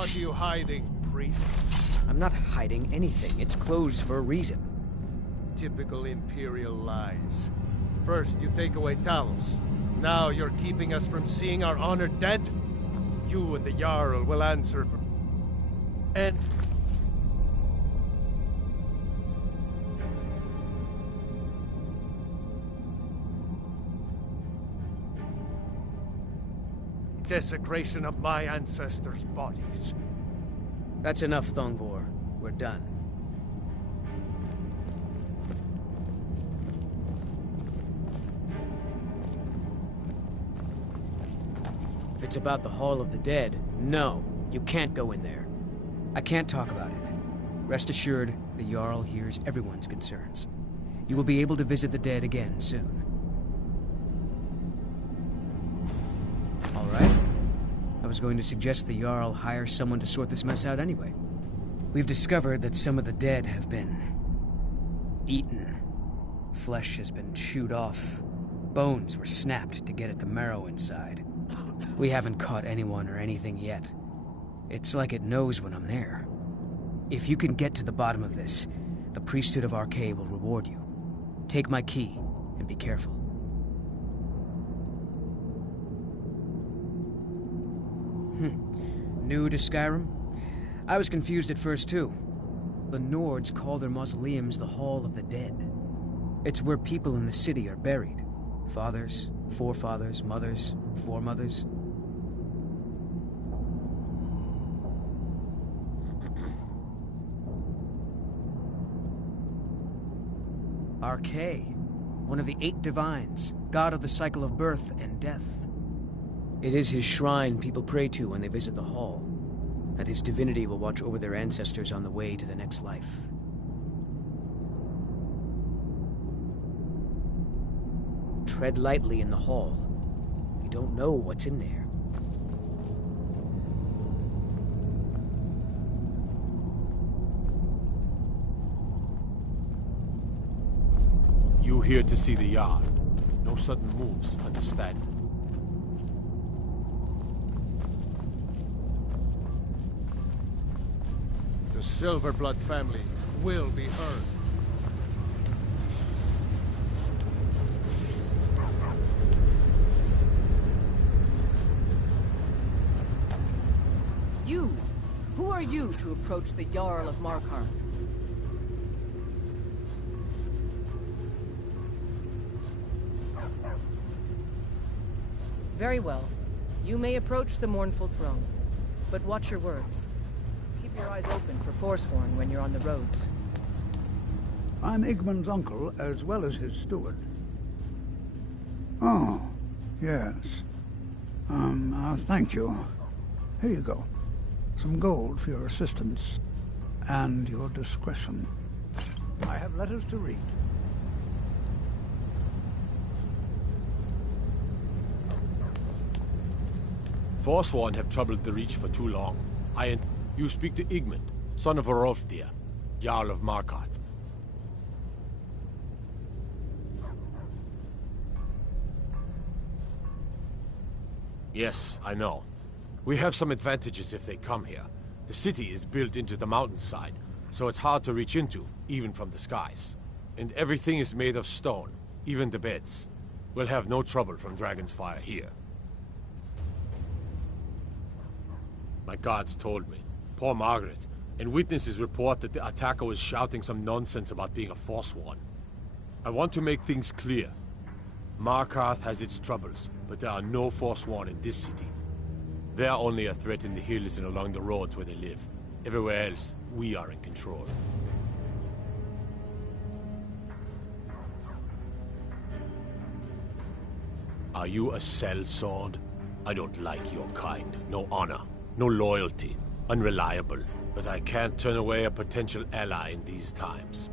What are you hiding, priest? I'm not hiding anything. It's closed for a reason. Typical Imperial lies. First, you take away Talos. Now you're keeping us from seeing our honored dead? You and the Jarl will answer for... And... desecration of my ancestors' bodies. That's enough, Thongvor. We're done. If it's about the Hall of the Dead, no, you can't go in there. I can't talk about it. Rest assured, the Jarl hears everyone's concerns. You will be able to visit the dead again soon. All right. I was going to suggest the Jarl hire someone to sort this mess out anyway. We've discovered that some of the dead have been... eaten. Flesh has been chewed off. Bones were snapped to get at the marrow inside. We haven't caught anyone or anything yet. It's like it knows when I'm there. If you can get to the bottom of this, the priesthood of Arcade will reward you. Take my key, and be careful. New to Skyrim? I was confused at first, too. The Nords call their mausoleums the Hall of the Dead. It's where people in the city are buried. Fathers, forefathers, mothers, foremothers. Arcade, one of the 8 divines, god of the cycle of birth and death. It is his shrine people pray to when they visit the hall, and his divinity will watch over their ancestors on the way to the next life. Tread lightly in the hall. You don't know what's in there. You here to see the Jarl. No sudden moves, understand? The Silverblood family will be heard. You! Who are you to approach the Jarl of Markarth? Very well. You may approach the mournful throne, but watch your words. Keep your eyes open for Forsworn when you're on the roads. I'm Igmund's uncle, as well as his steward. Oh, yes. Thank you. Here you go. Some gold for your assistance, and your discretion. I have letters to read. Forsworn have troubled the Reach for too long. You speak to Igmund, son of Orolfdir, Jarl of Markarth. Yes, I know. We have some advantages if they come here. The city is built into the mountainside, so it's hard to reach into, even from the skies. And everything is made of stone, even the beds. We'll have no trouble from Dragon's Fire here. My guards told me. Poor Margaret. And witnesses report that the attacker was shouting some nonsense about being a Forsworn. I want to make things clear. Markarth has its troubles, but there are no Forsworn in this city. They are only a threat in the hills and along the roads where they live. Everywhere else, we are in control. Are you a sellsword? I don't like your kind. No honor, no loyalty, unreliable. But I can't turn away a potential ally in these times.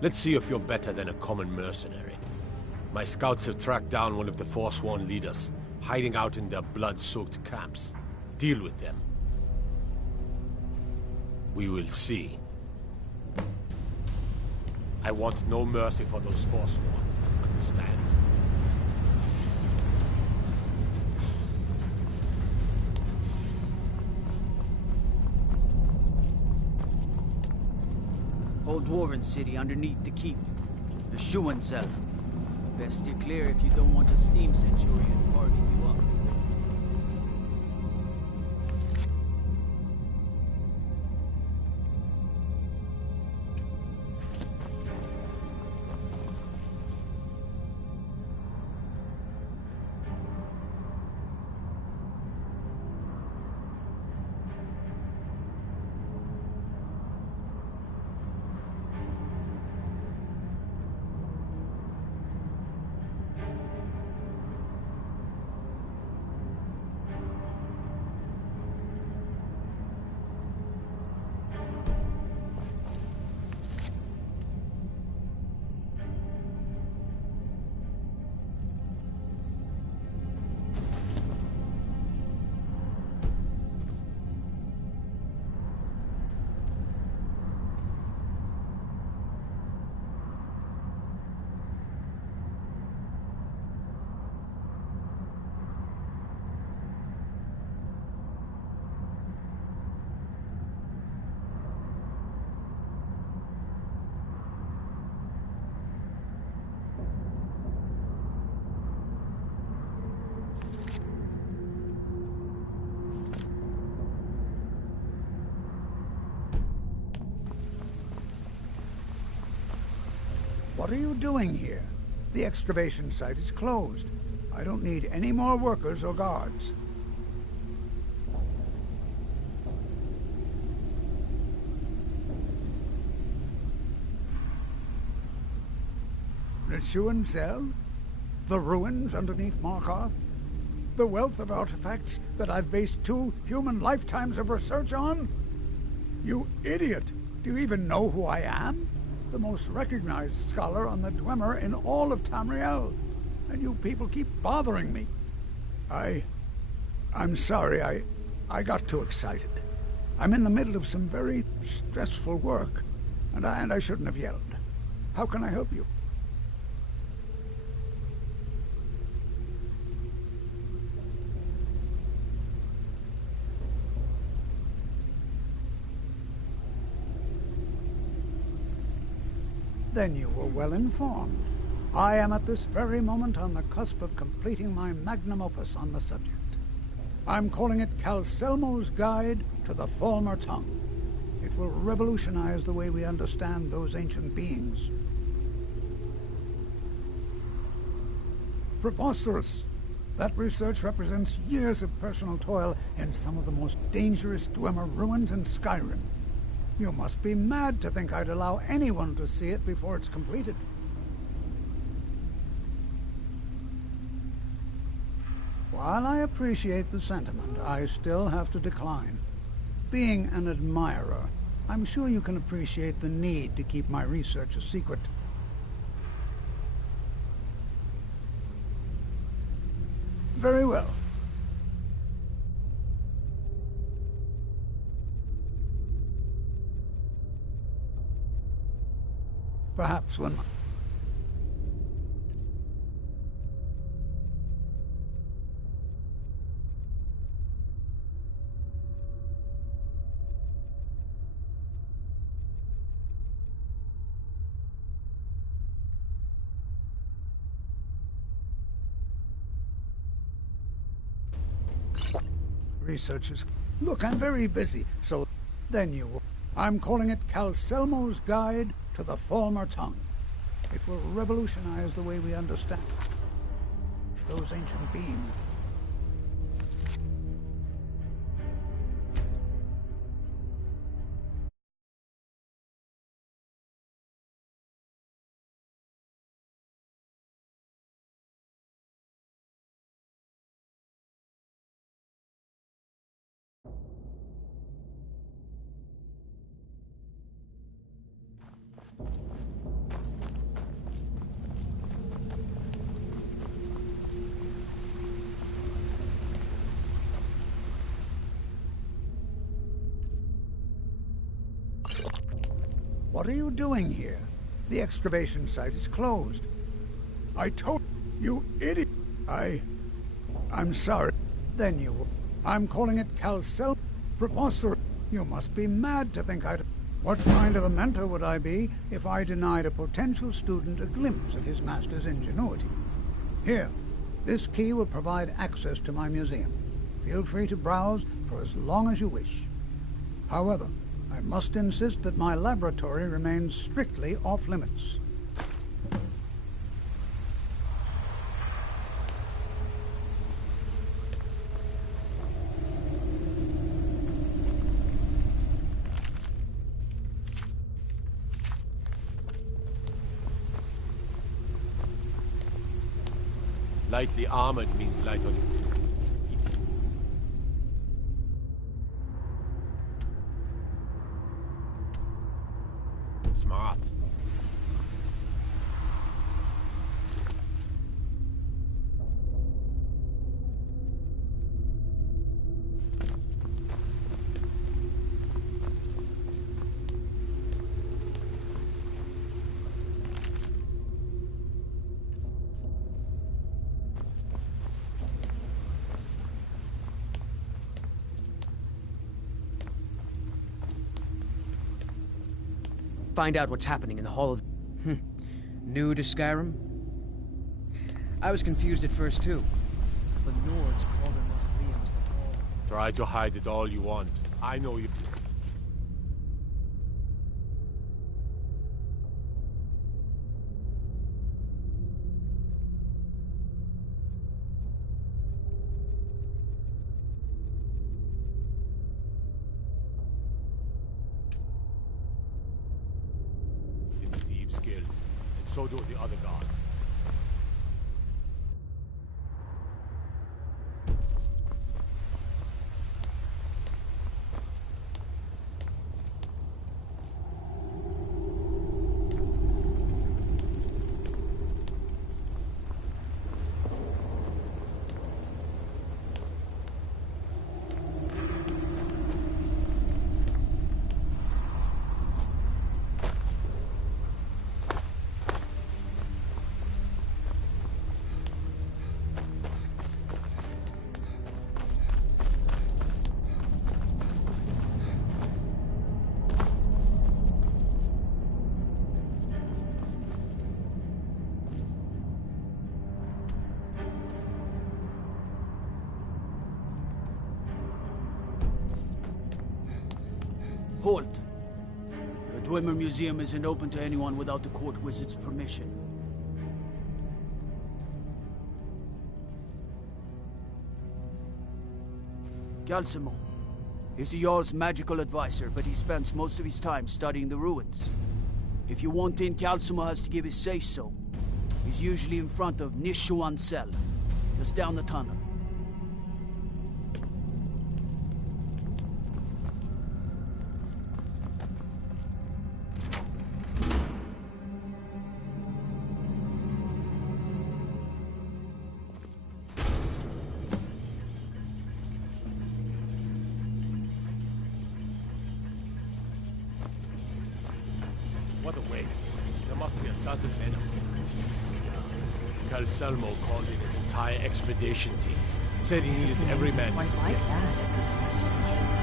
Let's see if you're better than a common mercenary. My scouts have tracked down one of the Forsworn leaders, hiding out in their blood-soaked camps. Deal with them. We will see. I want no mercy for those Forsworn. Understand? Whole dwarven city underneath the keep. The Shuan cell. Best steer clear if you don't want a steam centurion partying you up. What are you doing here? The excavation site is closed. I don't need any more workers or guards. The Shuan cell? The ruins underneath Markarth? The wealth of artifacts that I've based 2 human lifetimes of research on? You idiot! Do you even know who I am? The most recognized scholar on the Dwemer in all of Tamriel. And you people keep bothering me. I'm sorry, I got too excited. I'm in the middle of some very stressful work, and I shouldn't have yelled. How can I help you? Then you were well informed. I am at this very moment on the cusp of completing my magnum opus on the subject. I'm calling it Calcelmo's Guide to the Falmer Tongue. It will revolutionize the way we understand those ancient beings. Preposterous! That research represents years of personal toil in some of the most dangerous Dwemer ruins in Skyrim. You must be mad to think I'd allow anyone to see it before it's completed. While I appreciate the sentiment, I still have to decline. Being an admirer, I'm sure you can appreciate the need to keep my research a secret. Very well. Perhaps when... Researchers... Look, I'm very busy, so then you... I'm calling it Calcelmo's Guide to the Falmer Tongue. It will revolutionize the way we understand those ancient beings. What are you doing here? The excavation site is closed. I told you, idiot. I'm sorry. Then you... I'm calling it Calcel... Preposterous. You must be mad to think I'd... What kind of a mentor would I be if I denied a potential student a glimpse at his master's ingenuity? Here, this key will provide access to my museum. Feel free to browse for as long as you wish. However, I must insist that my laboratory remains strictly off-limits. Lightly armored means light on you. Smart. Find out what's happening in the Hall of... New to Skyrim? I was confused at first, too. The Nords called her Mausoleum was the hall. Try to hide it all you want. I know you... Guild, and so do the other gods. Halt! The Dwemer Museum isn't open to anyone without the court wizard's permission. Calcimo. He's the Jarl's magical advisor, but he spends most of his time studying the ruins. If you want in, Calcimo has to give his say-so. He's usually in front of Nishuan's cell, just down the tunnel. What a waste. There must be a dozen men up here. Calcelmo called in his entire expedition team. Said he needed every man. Quite like that.